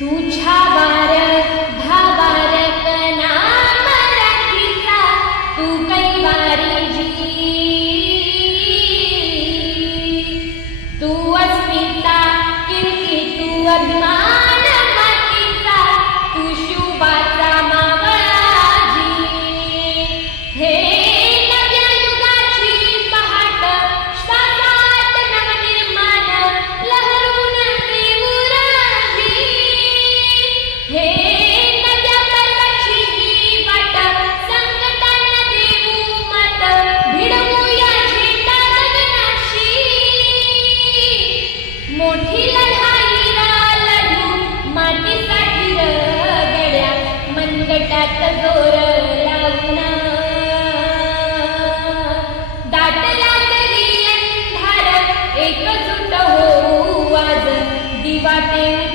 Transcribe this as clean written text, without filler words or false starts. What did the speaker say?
तुझ्या वार भावारक नाम राखीचा तू कैवारी जी, तू अस्मिता कीर्ती तू अभिमान मातीचा तू शुभाचा मावळाजी. हे नव्या युगाची पहाट श्वासात नवनिर्माण लहरून देऊ राजी. हे नव्या पर्वाची ही वाट संकटांना देऊ मत भिडवूया झेंडा गगनाशी. मोठी लढाई लढू मातीसाठी गड्या मनगटात जोर लावून. दाटला तरी अंधार एकजूट होऊ आज दिवा पेटवू